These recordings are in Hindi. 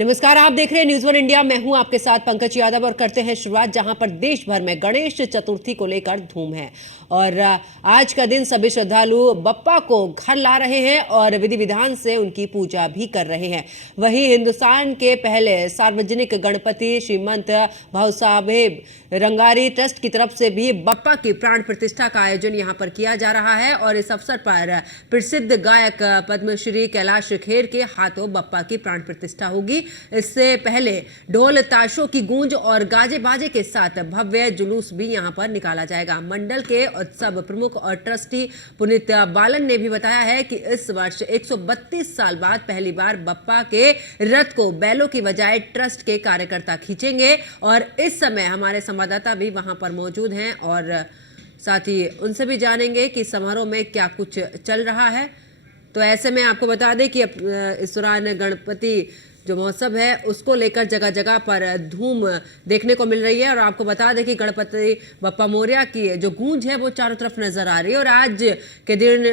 नमस्कार, आप देख रहे हैं न्यूज़ वन इंडिया। मैं हूं आपके साथ पंकज यादव और करते हैं शुरुआत जहां पर देश भर में गणेश चतुर्थी को लेकर धूम है। और आज का दिन सभी श्रद्धालु बप्पा को घर ला रहे हैं और विधि विधान से उनकी पूजा भी कर रहे हैं। वहीं हिंदुस्तान के पहले सार्वजनिक गणपति श्रीमंत भाऊसाहेब रंगारी ट्रस्ट की तरफ से भी बप्पा की प्राण प्रतिष्ठा का आयोजन यहां पर किया जा रहा है और इस अवसर पर प्रसिद्ध गायक पद्मश्री कैलाश खेर के हाथों बप्पा की प्राण प्रतिष्ठा होगी। इससे पहले ढोल ताशों की गूंज और गाजे बाजे के साथ भव्य जुलूस भी यहां पर निकाला जाएगा। मंडल के उत्सव प्रमुख और ट्रस्टी पुनीत बालन ने भी बताया है कि इस वर्ष 132 साल बाद पहली बार बप्पा के रथ को बैलों की बजाय ट्रस्ट के कार्यकर्ता खींचेंगे और इस समय हमारे संवाददाता भी वहां पर मौजूद हैं और साथ ही उनसे भी जानेंगे कि समारोह में क्या कुछ चल रहा है। तो ऐसे में आपको बता दें कि इस दौरान गणपति जो महोत्सव है उसको लेकर जगह जगह पर धूम देखने को मिल रही है और आपको बता दें कि गणपति बप्पा मोरया की जो गूंज है वो चारों तरफ नजर आ रही है और आज के दिन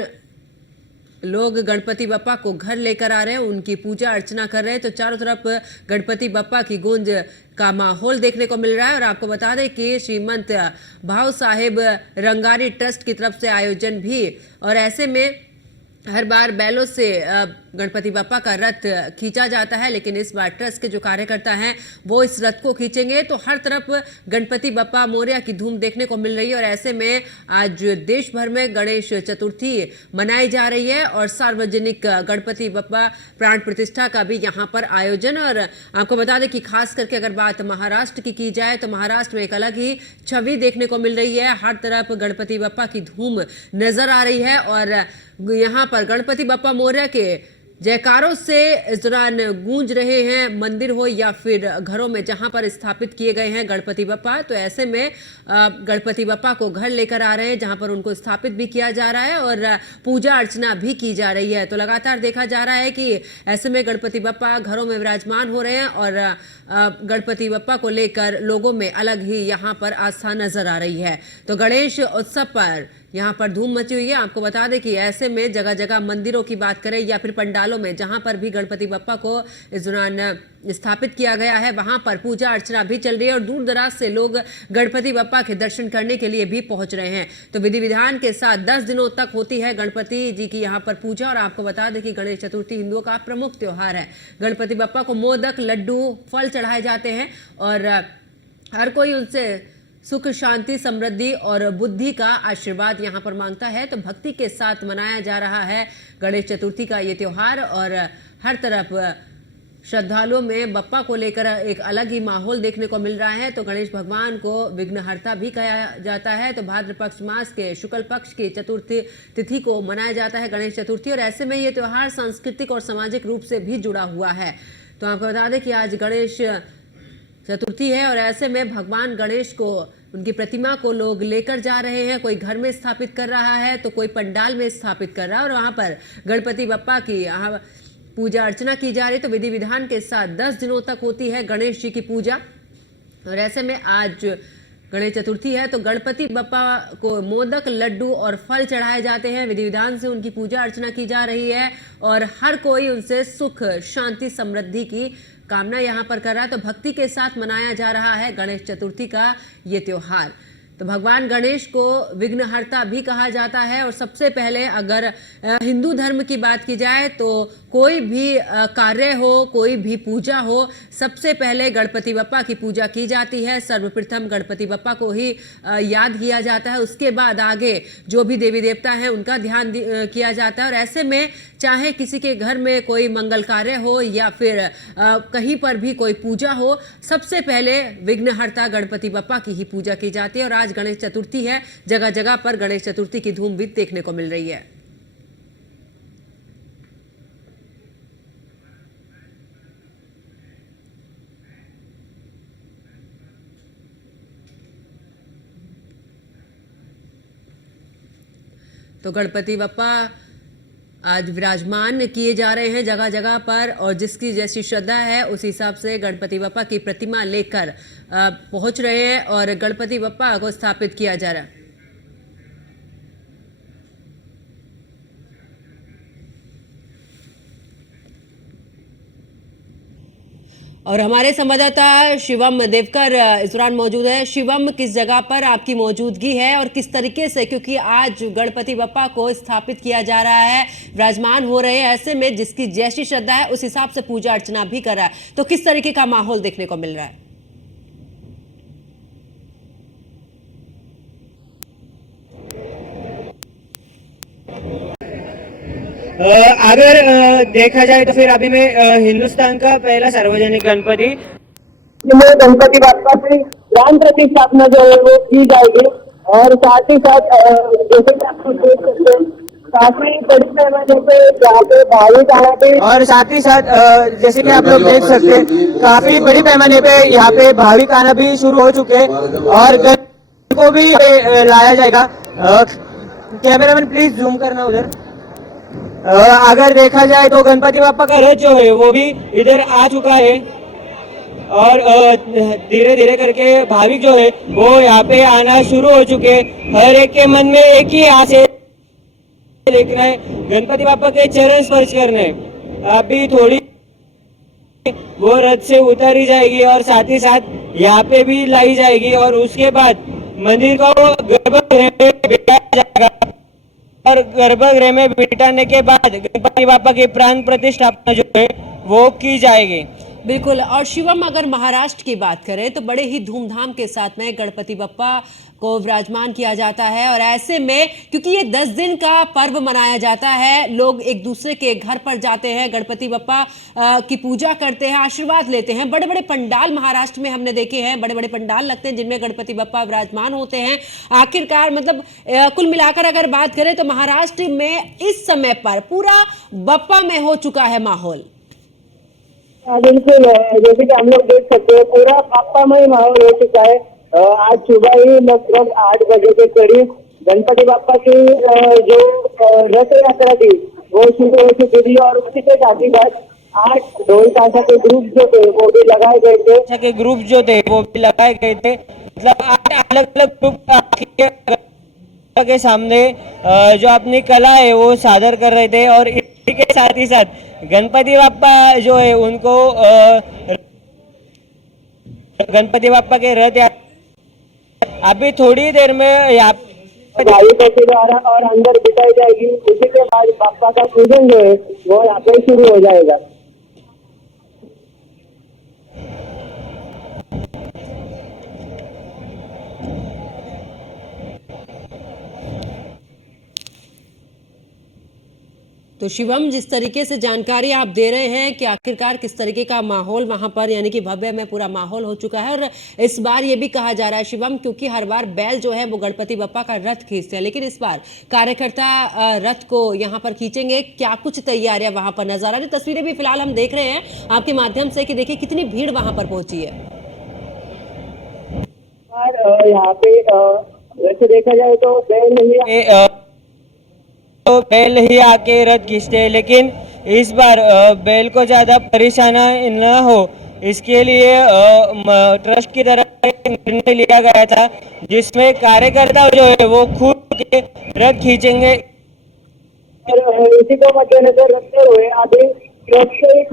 लोग गणपति बप्पा को घर लेकर आ रहे हैं, उनकी पूजा अर्चना कर रहे हैं। तो चारों तरफ गणपति बप्पा की गूंज का माहौल देखने को मिल रहा है और आपको बता दें कि श्रीमंत भाऊ साहेब रंगारी ट्रस्ट की तरफ से आयोजन भी और ऐसे में हर बार बैलों से गणपति बप्पा का रथ खींचा जाता है, लेकिन इस बार ट्रस्ट के जो कार्यकर्ता हैं वो इस रथ को खींचेंगे। तो हर तरफ गणपति बप्पा मोरया की धूम देखने को मिल रही है और ऐसे में आज देश भर में गणेश चतुर्थी मनाई जा रही है और सार्वजनिक गणपति बप्पा प्राण प्रतिष्ठा का भी यहाँ पर आयोजन। और आपको बता दें कि खास करके अगर बात महाराष्ट्र की जाए तो महाराष्ट्र में एक अलग ही छवि देखने को मिल रही है। हर तरफ गणपति बप्पा की धूम नजर आ रही है और यहाँ पर गणपति बप्पा मोरया के जयकारों से इस दौरान गूंज रहे हैं, मंदिर हो या फिर घरों में जहां पर स्थापित किए गए हैं गणपति बप्पा। तो ऐसे में गणपति बप्पा को घर लेकर आ रहे हैं जहां पर उनको स्थापित भी किया जा रहा है और पूजा अर्चना भी की जा रही है। तो लगातार देखा जा रहा है कि ऐसे में गणपति बप्पा घरों में विराजमान हो रहे हैं और गणपति बप्पा को लेकर लोगों में अलग ही यहाँ पर आस्था नजर आ रही है। तो गणेश उत्सव पर यहाँ पर धूम मची हुई है। आपको बता दें कि ऐसे में जगह जगह मंदिरों की बात करें या फिर पंडालों में जहां पर भी गणपति बप्पा को इस दौरान स्थापित किया गया है वहां पर पूजा अर्चना भी चल रही है और दूर दराज से लोग गणपति बप्पा के दर्शन करने के लिए भी पहुंच रहे हैं। तो विधि विधान के साथ 10 दिनों तक होती है गणपति जी की यहाँ पर पूजा और आपको बता दें कि गणेश चतुर्थी हिंदुओं का प्रमुख त्योहार है। गणपति बप्पा को मोदक, लड्डू, फल चढ़ाए जाते हैं और हर कोई उनसे सुख, शांति, समृद्धि और बुद्धि का आशीर्वाद यहाँ पर मांगता है। तो भक्ति के साथ मनाया जा रहा है गणेश चतुर्थी का ये त्योहार और हर तरफ श्रद्धालुओं में बप्पा को लेकर एक अलग ही माहौल देखने को मिल रहा है। तो गणेश भगवान को विघ्नहर्ता भी कहा जाता है। तो भाद्र पक्ष मास के शुक्ल पक्ष की चतुर्थी तिथि को मनाया जाता है गणेश चतुर्थी और ऐसे में ये त्योहार सांस्कृतिक और सामाजिक रूप से भी जुड़ा हुआ है। तो आपको बता दें कि आज गणेश चतुर्थी है और ऐसे में भगवान गणेश को उनकी प्रतिमा को लोग लेकर जा रहे हैं। कोई घर में स्थापित कर रहा है तो कोई पंडाल में स्थापित कर रहा है और वहां पर गणपति बप्पा की पूजा अर्चना की जा रही है। तो विधि विधान के साथ 10 दिनों तक होती है गणेश जी की पूजा और ऐसे में आज गणेश चतुर्थी है तो गणपति बप्पा को मोदक, लड्डू और फल चढ़ाए जाते हैं। विधि विधान से उनकी पूजा अर्चना की जा रही है और हर कोई उनसे सुख, शांति, समृद्धि की कामना यहाँ पर कर रहा है। तो भक्ति के साथ मनाया जा रहा है गणेश चतुर्थी का ये त्योहार। तो भगवान गणेश को विघ्नहर्ता भी कहा जाता है और सबसे पहले अगर हिंदू धर्म की बात की जाए तो कोई भी कार्य हो, कोई भी पूजा हो, सबसे पहले गणपति बप्पा की पूजा की जाती है। सर्वप्रथम गणपति बप्पा को ही याद किया जाता है, उसके बाद आगे जो भी देवी देवता हैं उनका ध्यान किया जाता है और ऐसे में चाहे किसी के घर में कोई मंगल कार्य हो या फिर कहीं पर भी कोई पूजा हो, सबसे पहले विघ्नहर्ता गणपति बप्पा की ही पूजा की जाती है और आज गणेश चतुर्थी है। जगह जगह पर गणेश चतुर्थी की धूम भी देखने को मिल रही है। तो गणपति बप्पा आज विराजमान किए जा रहे हैं जगह जगह पर और जिसकी जैसी श्रद्धा है उस हिसाब से गणपति बप्पा की प्रतिमा लेकर पहुंच रहे हैं और गणपति बप्पा को स्थापित किया जा रहा है। और हमारे संवाददाता शिवम देवकर इस दौरान मौजूद है। शिवम, किस जगह पर आपकी मौजूदगी है और किस तरीके से, क्योंकि आज गणपति बप्पा को स्थापित किया जा रहा है, विराजमान हो रहे हैं, ऐसे में जिसकी जैसी श्रद्धा है उस हिसाब से पूजा अर्चना भी कर रहा है, तो किस तरीके का माहौल देखने को मिल रहा है? अगर देखा जाए तो फिर अभी मैं हिंदुस्तान का पहला सार्वजनिक गणपति में गणपति बाप्पा की प्राण प्रतिष्ठापना जो है वो की जाएगी। और साथ ही साथ जैसे कि आप लोग देख सकते हैं काफी बड़ी पैमाने पे यहाँ पे भाविक आना पे, और साथ ही साथ जैसे कि आप लोग देख सकते हैं काफी बड़ी पैमाने पे यहाँ पे भाविक आना भी शुरू हो चुके हैं और गणपति को भी लाया जाएगा। कैमरामैन प्लीज जूम करना उधर। अगर देखा जाए तो गणपति बाप्पा का रथ जो है वो भी इधर आ चुका है और धीरे धीरे करके भाविक जो है वो यहाँ पे आना शुरू हो चुके हैं। हर एक के मन में एक ही आस है, देखना है गणपति बाप्पा के चरण स्पर्श करने। अभी थोड़ी वो रथ से उतारी जाएगी और साथ ही साथ यहाँ पे भी लाई जाएगी और उसके बाद मंदिर को गर्भगृह में बिठाया जाएगा और गर्भगृह में बिठाने के बाद गणपति बाप्पा की प्राण प्रतिष्ठापना जो है वो की जाएगी। बिल्कुल। और शिवम, अगर महाराष्ट्र की बात करें तो बड़े ही धूमधाम के साथ में गणपति बप्पा को विराजमान किया जाता है और ऐसे में क्योंकि ये 10 दिन का पर्व मनाया जाता है, लोग एक दूसरे के घर पर जाते हैं, गणपति बप्पा की पूजा करते हैं, आशीर्वाद लेते हैं। बड़े बड़े पंडाल महाराष्ट्र में हमने देखे हैं, बड़े बड़े पंडाल लगते हैं जिनमें गणपति बप्पा विराजमान होते हैं। आखिरकार मतलब कुल मिलाकर अगर बात करें तो महाराष्ट्र में इस समय पर पूरा बप्पा में हो चुका है माहौल। बिल्कुल जैसे कि हम लोग देख सकते हैं पूरा बाप्पामय माहौल हो चुका है। आज सुबह ही लगभग 8 बजे के करीब गणपति बाप्पा की जो रथ यात्रा थी वो शुरू हो चुकी थी और उसी के साथ ही साथ 8 ढोल ताशा के ग्रुप जो थे वो भी लगाए गए थे। के ग्रुप जो थे वो भी लगाए गए थे, मतलब 8 अलग अलग ग्रुप के सामने जो अपनी कला है वो सादर कर रहे थे और इसी के साथ ही साथ गणपति बाप्पा जो है उनको गणपति बाप्पा के रथ अभी थोड़ी देर में यहाँ भाविकों के द्वारा और अंदर बिठाई जाएगी। उसी के बाद बाप्पा का पूजन जो है वो यहाँ पे शुरू हो जाएगा। तो शिवम, जिस तरीके से जानकारी आप दे रहे हैं कि आखिरकार किस तरीके का माहौल वहां पर यानी कि भव्य में पूरा माहौल हो चुका है, और इस बार ये भी कहा जा रहा है शिवम, क्योंकि हर बार बैल जो है वो गणपति बप्पा का रथ खींचते हैं, लेकिन इस बार कार्यकर्ता रथ को यहाँ पर खींचेंगे। क्या कुछ तैयारियां वहां पर नजर आ रही? तस्वीरें भी फिलहाल हम देख रहे हैं आपके माध्यम से कि देखिए कितनी भीड़ वहां पर पहुंची है। यहाँ पे वैसे देखा जाए तो बैल ही आके रथ खींचते हैं, लेकिन इस बार बैल को ज्यादा परेशान न हो इसके लिए ट्रस्ट की तरफ से निर्णय लिया गया था जिसमें कार्यकर्ता जो है वो खुद के रथ खींचेंगे। और इसी को मद्देनजर रखते हुए अभी ट्रस्ट के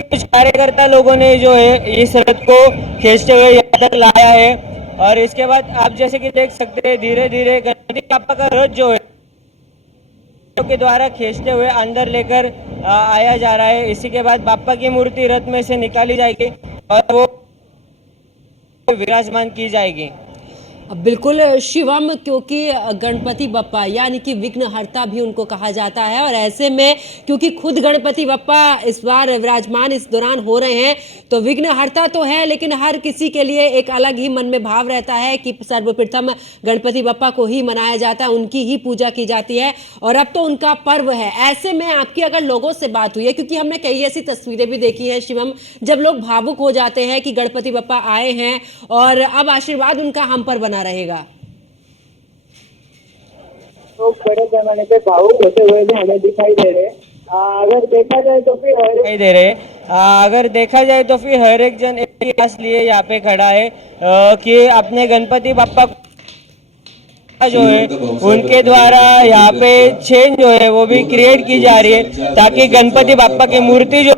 कुछ कार्यकर्ता लोगों ने जो है इस रथ को खींचते हुए यहाँ तक लाया है और इसके बाद आप जैसे कि देख सकते हैं धीरे धीरे गणपति बाप्पा का रथ जो है के द्वारा खींचते हुए अंदर लेकर आया जा रहा है। इसी के बाद बाप्पा की मूर्ति रथ में से निकाली जाएगी और वो विराजमान की जाएगी। बिल्कुल शिवम, क्योंकि गणपति बप्पा यानी कि विघ्नहर्ता भी उनको कहा जाता है और ऐसे में क्योंकि खुद गणपति बप्पा इस बार विराजमान इस दौरान हो रहे हैं तो विघ्नहर्ता तो है, लेकिन हर किसी के लिए एक अलग ही मन में भाव रहता है कि सर्वप्रथम गणपति बप्पा को ही मनाया जाता है, उनकी ही पूजा की जाती है और अब तो उनका पर्व है। ऐसे में आपकी अगर लोगों से बात हुई है, क्योंकि हमने कई ऐसी तस्वीरें भी देखी है शिवम जब लोग भावुक हो जाते हैं कि गणपति बप्पा आए हैं और अब आशीर्वाद उनका हम पर बना रहेगा, तो बड़े पैमाने पे भावुक होते हुए भी हमें दिखाई दे रहे हैं। अगर देखा जाए तो फिर हर एक जन एक आस लिए यहाँ पे खड़ा है कि अपने गणपति बाप्पा जो है उनके द्वारा यहाँ पे चेंज जो है वो भी क्रिएट की जा रही है ताकि गणपति बाप्पा की मूर्ति जो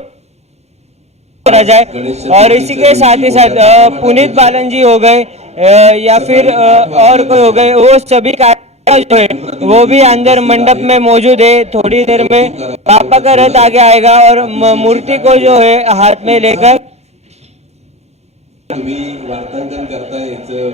करा जाए। और इसी के साथ ही साथ पुनीत बालन जी हो गए या फिर और कोई हो गए, वो सभी कार्यकर्ता जो है वो भी अंदर मंडप में मौजूद है। थोड़ी देर में बापा का रथ आगे आएगा और मूर्ति को जो है हाथ में लेकर तुम्ही वार्तांकन करताय, याचं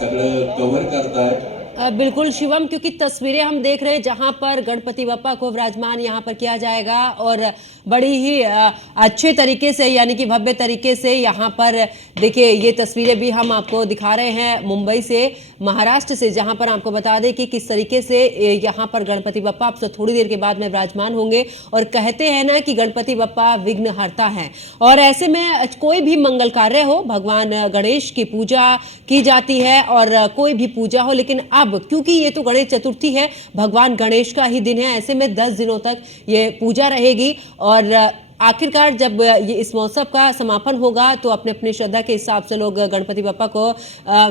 सगळं कव्हर करताय। बिल्कुल शिवम, क्योंकि तस्वीरें हम देख रहे हैं जहां पर गणपति बप्पा को विराजमान यहां पर किया जाएगा और बड़ी ही अच्छे तरीके से यानी कि भव्य तरीके से यहां पर देखिए, ये तस्वीरें भी हम आपको दिखा रहे हैं मुंबई से, महाराष्ट्र से, जहां पर आपको बता दें कि किस तरीके से यहां पर गणपति बप्पा अब से थोड़ी देर के बाद में विराजमान होंगे। और कहते हैं ना कि गणपति बप्पा विघ्नहर्ता है, और ऐसे में कोई भी मंगल कार्य हो, भगवान गणेश की पूजा की जाती है और कोई भी पूजा हो, लेकिन अब क्योंकि ये तो गणेश चतुर्थी है, भगवान गणेश का ही दिन है, ऐसे में 10 दिनों तक ये पूजा रहेगी। और आखिरकार जब ये इस महोत्सव का समापन होगा तो अपने अपनी श्रद्धा के हिसाब से लोग गणपति बप्पा को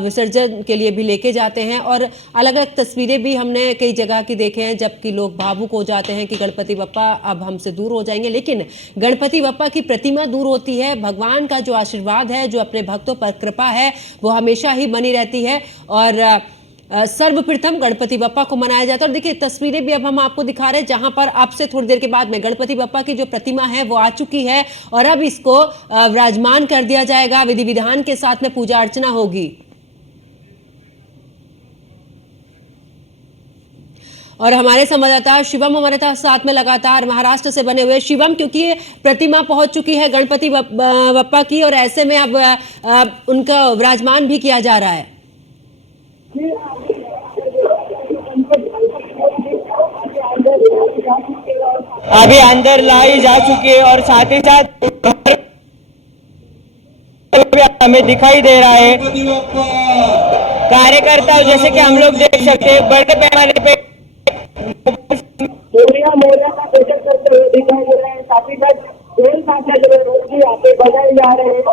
विसर्जन के लिए भी लेके जाते हैं। और अलग अलग तस्वीरें भी हमने कई जगह की देखे हैं जबकि लोग भावुक हो जाते हैं कि गणपति बप्पा अब हमसे दूर हो जाएंगे, लेकिन गणपति बप्पा की प्रतिमा दूर होती है, भगवान का जो आशीर्वाद है, जो अपने भक्तों पर कृपा है, वो हमेशा ही बनी रहती है। और सर्वप्रथम गणपति बप्पा को मनाया जाता है। और देखिए, तस्वीरें भी अब हम आपको दिखा रहे हैं जहां पर अब से थोड़ी देर के बाद में गणपति बप्पा की जो प्रतिमा है वो आ चुकी है और अब इसको विराजमान कर दिया जाएगा, विधि विधान के साथ में पूजा अर्चना होगी। और हमारे संवाददाता शिवम हमारे साथ में लगातार महाराष्ट्र से बने हुए। शिवम, क्योंकि ये प्रतिमा पहुंच चुकी है गणपति बप्पा की और ऐसे में अब उनका विराजमान भी किया जा रहा है। अभी अंदर लाई जा चुकी है और साथ ही साथ हमें दिखाई दे रहा है कार्यकर्ता, जैसे कि हम लोग देख सकते हैं बड़े पैमाने पे मोरिया का दर्शन करते हुए दिखाई दे रहे हैं। साथ ही साथ ढोल बाजा जो है रोज भी यहाँ पे बजाए जा रहे हैं।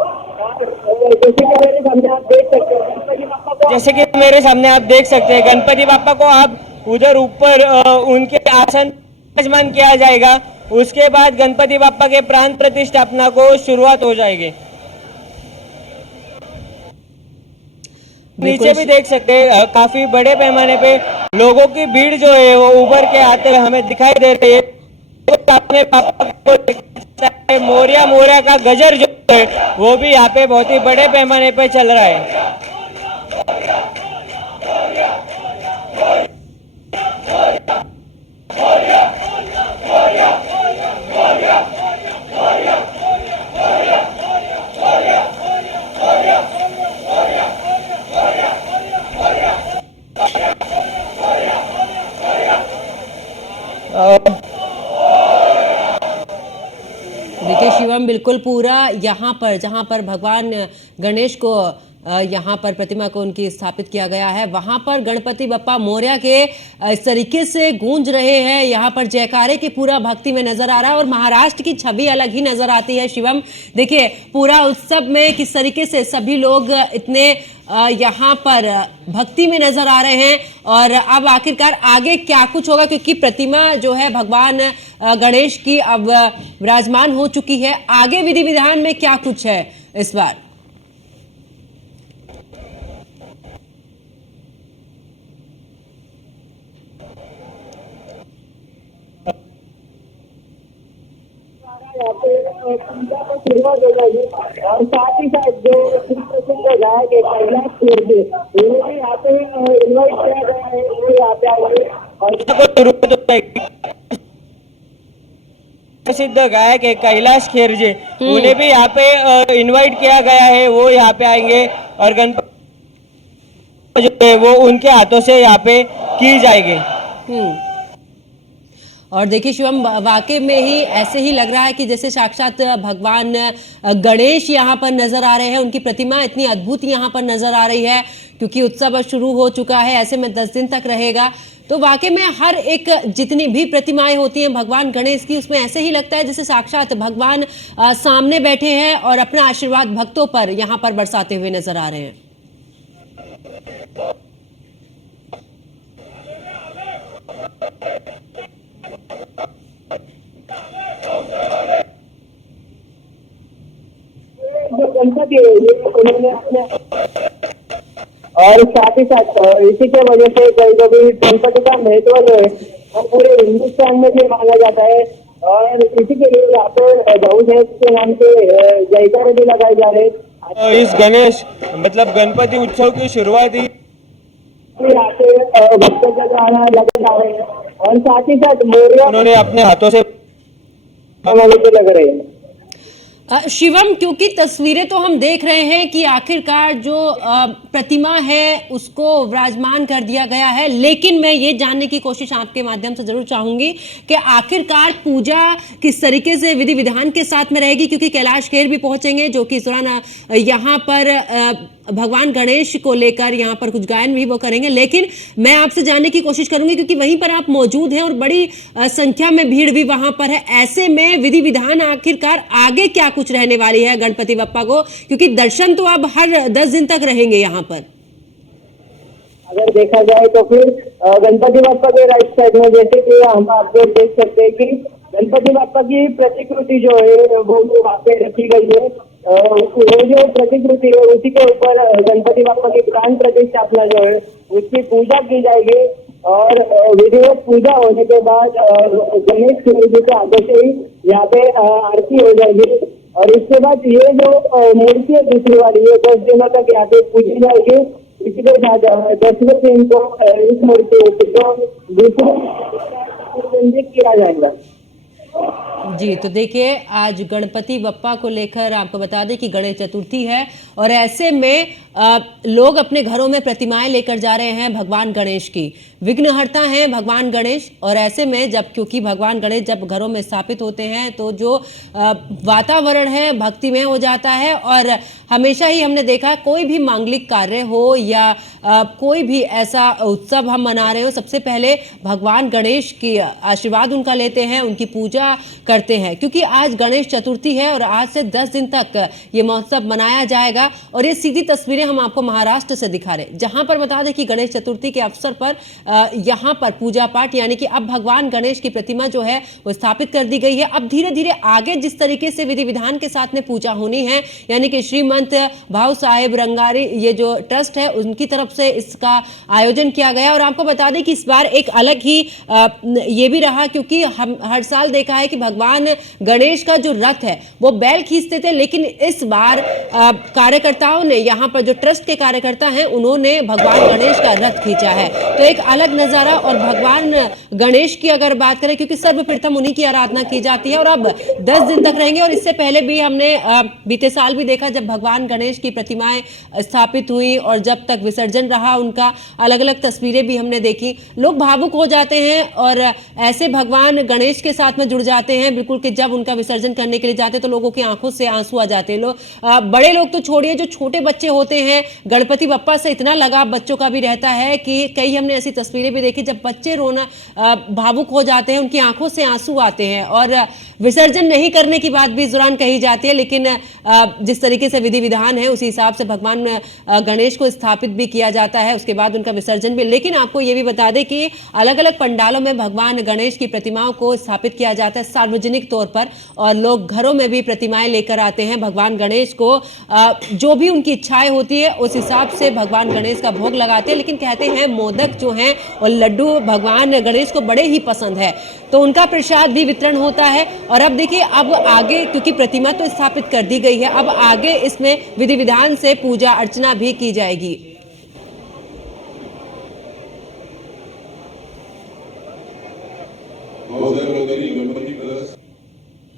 जैसे कि मेरे सामने आप देख सकते हैं गणपति बाप्पा को आप उधर ऊपर उनके आसन विराजमान किया जाएगा। उसके बाद गणपति बाप्पा के प्राण प्रतिष्ठापना को शुरुआत हो जाएगी। नीचे भी देख सकते हैं काफी बड़े पैमाने पे लोगों की भीड़ जो है वो उभर के आते हुए हमें दिखाई दे रही है। अपने पापा को मोरिया मोरिया का गजर जो है वो भी यहाँ पे बहुत ही बड़े पैमाने पे चल रहा है। देखिए शिवम, बिल्कुल पूरा यहाँ पर जहाँ पर भगवान गणेश को यहाँ पर प्रतिमा को उनकी स्थापित किया गया है, वहां पर गणपति बप्पा मोरया के इस तरीके से गूंज रहे हैं, यहाँ पर जयकारे की पूरा भक्ति में नजर आ रहा है और महाराष्ट्र की छवि अलग ही नजर आती है। शिवम, देखिए पूरा उत्सव में किस तरीके से सभी लोग इतने यहाँ पर भक्ति में नजर आ रहे हैं। और अब आखिरकार आगे क्या कुछ होगा, क्योंकि प्रतिमा जो है भगवान गणेश की अब विराजमान हो चुकी है, आगे विधि विधान में क्या कुछ है इस बार? यहाँ पे पूजा को शुरुआत हो जाएगी और साथ ही साथ जो सुप्रसिद्ध गायक है कैलाश खेर जी, उन्हें भी यहाँ पे इन्वाइट किया गया है, वो यहाँ पे आएंगे। और प्रसिद्ध गायक है कैलाश खेर जी, उन्हें भी यहाँ पे इनवाइट किया गया है, वो यहाँ पे आएंगे और गणपति जो है वो उनके हाथों से यहाँ पे की जाएगी। और देखिए शिवम, वाकई में ही ऐसे ही लग रहा है कि जैसे साक्षात भगवान गणेश यहाँ पर नजर आ रहे हैं, उनकी प्रतिमा इतनी अद्भुत यहाँ पर नजर आ रही है, क्योंकि उत्सव शुरू हो चुका है, ऐसे में 10 दिन तक रहेगा। तो वाकई में हर एक जितनी भी प्रतिमाएं होती हैं भगवान गणेश की, उसमें ऐसे ही लगता है जैसे साक्षात भगवान सामने बैठे हैं और अपना आशीर्वाद भक्तों पर यहाँ पर बरसाते हुए नजर आ रहे हैं। गणपति है ये उन्होंने अपने और साथ ही साथ इसी के वजह से कभी कभी गणपति का महत्व जो है वो पूरे हिंदुस्तान में भी माना जाता है और इसी के लिए यहाँ पे गौशाला के नाम से जयकारे भी लगाए जा रहे हैं। इस गणेश मतलब गणपति उत्सव की शुरुआत ही यहाँ पे भक्तों का द्वारा लगे जा रहे हैं और साथ ही साथ मोरिया उन्होंने अपने हाथों से वाले के लग रहे हैं। शिवम, क्योंकि तस्वीरें तो हम देख रहे हैं कि आखिरकार जो प्रतिमा है उसको विराजमान कर दिया गया है, लेकिन मैं ये जानने की कोशिश आपके माध्यम से जरूर चाहूंगी कि आखिरकार पूजा किस तरीके से विधि विधान के साथ में रहेगी, क्योंकि कैलाश खेर भी पहुंचेंगे जो कि इस दौरान यहाँ पर भगवान गणेश को लेकर यहाँ पर कुछ गायन भी वो करेंगे। लेकिन मैं आपसे जानने की कोशिश करूंगी क्योंकि वहीं पर आप मौजूद हैं और बड़ी संख्या में भीड़ भी वहां पर है, ऐसे में विधि विधान आखिरकार आगे क्या कुछ रहने वाली है गणपति बप्पा को, क्योंकि दर्शन तो अब हर 10 दिन तक रहेंगे यहाँ पर। अगर देखा जाए तो फिर गणपति बाप्पा के राइट साइड में जैसे कि हम आप लोग देख सकते हैं कि गणपति बाप्पा की प्रतिकृति जो है वो वहाँ पे रखी गई है। वो जो प्रतिकृति है उसी के ऊपर गणपति बाप्पा की प्राण प्रतिष्ठापना जो है उसकी पूजा की जाएगी और विधिवत पूजा होने के बाद गणेश जी के आगे से ही यहाँ पे आरती हो जाएगी और इसके बाद ये जो मूर्ति है दूसरी वाली है 10 दिनों तक यहाँ पे पूजी जाएगी। इसके बाद 10वें दिन को इस मूर्ति को दूसरे किया जाएगा। जी, तो देखिए आज गणपति बप्पा को लेकर आपको बता दें कि गणेश चतुर्थी है और ऐसे में लोग अपने घरों में प्रतिमाएं लेकर जा रहे हैं भगवान गणेश की। विघ्नहर्ता हैं भगवान गणेश और ऐसे में जब क्योंकि भगवान गणेश जब घरों में स्थापित होते हैं तो जो वातावरण है भक्तिमय हो जाता है और हमेशा ही हमने देखा कोई भी मांगलिक कार्य हो या कोई भी ऐसा उत्सव हम मना रहे हो, सबसे पहले भगवान गणेश की आशीर्वाद उनका लेते हैं, उनकी पूजा करते हैं, क्योंकि आज गणेश चतुर्थी है और आज से 10 दिन तक ये महोत्सव मनाया जाएगा। और ये सीधी तस्वीरें हम आपको महाराष्ट्र से दिखा रहे हैं, जहां पर बता दें कि गणेश चतुर्थी के अवसर पर यहां पर पूजा पाठ यानी कि अब भगवान गणेश की प्रतिमा जो है वो स्थापित कर दी गई है। अब धीरे धीरे आगे जिस तरीके से विधि विधान के साथ में पूजा होनी है, यानी कि श्रीमंत भाऊ साहेब रंगारी ये जो ट्रस्ट है उनकी तरफ से इसका आयोजन किया गया। और आपको बता दें कि इस बार एक अलग ही ये भी रहा, क्योंकि हम हर साल देखा है कि भगवान गणेश का जो रथ है वो बैल खींचते थे, लेकिन इस बार कार्यकर्ताओं ने यहाँ पर जो ट्रस्ट के कार्यकर्ता हैं उन्होंने भगवान गणेश का रथ खींचा है। तो एक अलग नजारा। और भगवान गणेश की अगर बात करें, क्योंकि सर्वप्रथम उन्हीं की आराधना की जाती है और अब 10 दिन तक रहेंगे। और इससे पहले भी हमने बीते साल भी देखा जब भगवान गणेश की प्रतिमाएं स्थापित हुई और जब तक विसर्जन रहा उनका अलग अलग तस्वीरें भी हमने देखी। लोग भावुक हो जाते हैं और ऐसे भगवान गणेश के साथ में जुड़ जाते हैं बिल्कुल कि जब उनका विसर्जन करने के लिए जाते तो लोगों की आंखों से आंसू आ जाते हैं। लोग बड़े लोग तो छोड़िए, जो छोटे बच्चे होते हैं गणपति बप्पा से इतना लगाव बच्चों का भी रहता है कि कई हमने ऐसी तस्वीरें भी देखी जब बच्चे रोना भावुक हो जाते हैं, उनकी आंखों से आंसू आते हैं। और विसर्जन नहीं करने की बात भी इस दौरान कही जाती है, लेकिन जिस तरीके से विधि विधान है उसी हिसाब से भगवान गणेश को स्थापित भी किया जाता है, उसके बाद उनका विसर्जन भी। लेकिन आपको ये भी बता दें कि अलग अलग पंडालों में भगवान गणेश की प्रतिमाओं को स्थापित किया जाता है सार्वजनिक तौर पर, और लोग घरों में भी प्रतिमाएं लेकर आते हैं भगवान गणेश को। जो भी उनकी इच्छाएं होती है उस हिसाब से भगवान गणेश का भोग लगाते हैं। लेकिन कहते हैं मोदक जो हैं और लड्डू भगवान गणेश को बड़े ही पसंद है, तो उनका प्रसाद भी वितरण होता है। और अब देखिए अब आगे क्योंकि प्रतिमा तो स्थापित कर दी गई है, अब आगे इसमें विधि विधान से पूजा अर्चना भी की जाएगी।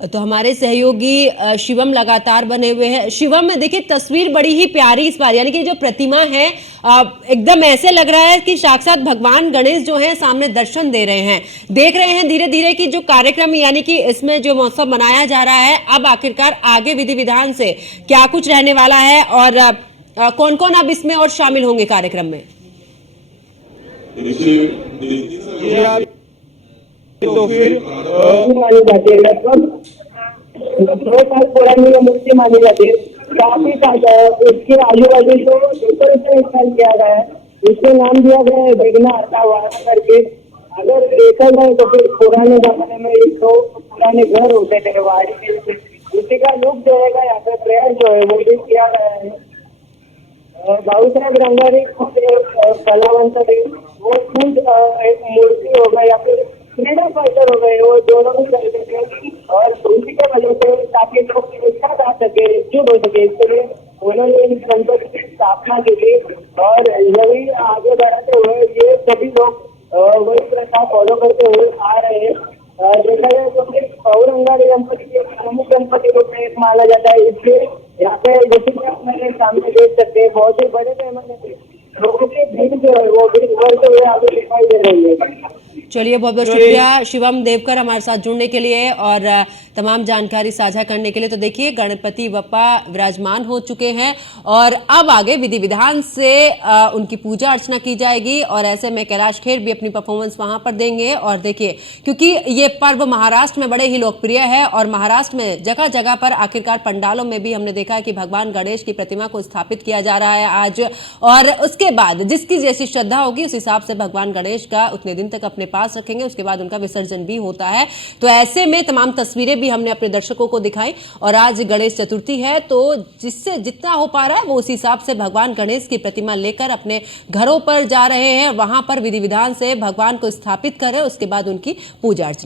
तो हमारे सहयोगी शिवम लगातार बने हुए हैं। शिवम में देखिए तस्वीर बड़ी ही प्यारी इस बार, यानी कि जो प्रतिमा है एकदम ऐसे लग रहा है कि साक्षात भगवान गणेश जो है सामने दर्शन दे रहे हैं। देख रहे हैं धीरे धीरे कि जो कार्यक्रम यानी कि इसमें जो महोत्सव मनाया जा रहा है अब आखिरकार आगे विधि विधान से क्या कुछ रहने वाला है और कौन कौन अब इसमें और शामिल होंगे कार्यक्रम में। तो फिर मानी जाती है, लगभग 2 साल पुरानी ये मूर्ति मानी जाती है। काफी इसके आजू बाजू जो डेकोरेशन स्थान किया गया है इसका नाम दिया गया है विघ्नहर्ता वाड़ा करके। अगर देखा जाए तो फिर पुराने जमाने में एक तो पुराने घर होते थे वाड़ी के, उसी का लुक जो रहेगा यहाँ पे प्रेयर जो है वो भी किया गया है। बाबू साहेब रंगारी खुद एक कलावंत है, वो खुद एक मूर्ति हो गए या फिर फ्रीडम फाइटर हो गए, वो दोनों भी कर सकते हैं और उसी के वजह से ताकि लोग एक साथ आ सके, एकजुट हो सके, इसके लिए उन्होंने इन गणपति की स्थापना की थी और यही आगे बढ़ाते हुए ये सभी लोग वही प्रथा फॉलो करते हुए आ रहे हैं। देखा जाए तो फिर औरंगाबाद गणपति के प्रमुख गणपति रूप में एक माना जाता है, इसलिए यहाँ पे जैसे कि आप मेरे सामने देख सकते हैं बहुत ही बड़े पैमाने पे लोगों की भीड़ जो है वो भीड़ बढ़ते हुए आगे दिखाई दे रही है। चलिए, बहुत बहुत शुक्रिया शिवम देवकर हमारे साथ जुड़ने के लिए और तमाम जानकारी साझा करने के लिए। तो देखिए, गणपति बप्पा विराजमान हो चुके हैं और अब आगे विधि विधान से उनकी पूजा अर्चना की जाएगी और ऐसे में कैलाश खेर भी अपनी परफॉर्मेंस वहां पर देंगे। और देखिए, क्योंकि ये पर्व महाराष्ट्र में बड़े ही लोकप्रिय है और महाराष्ट्र में जगह जगह पर आखिरकार पंडालों में भी हमने देखा है कि भगवान गणेश की प्रतिमा को स्थापित किया जा रहा है आज, और उसके बाद जिसकी जैसी श्रद्धा होगी उस हिसाब से भगवान गणेश का उतने दिन तक अपने पास रखेंगे, उसके बाद उनका विसर्जन भी होता है। तो ऐसे में तमाम तस्वीरें भी हमने अपने दर्शकों को दिखाई और आज गणेश चतुर्थी है, तो जिससे जितना हो पा रहा है वो उस हिसाब से भगवान गणेश की प्रतिमा लेकर अपने घरों पर जा रहे हैं, वहां पर विधि विधान से भगवान को स्थापित कर रहे हैं, उसके बाद उनकी पूजा अर्चना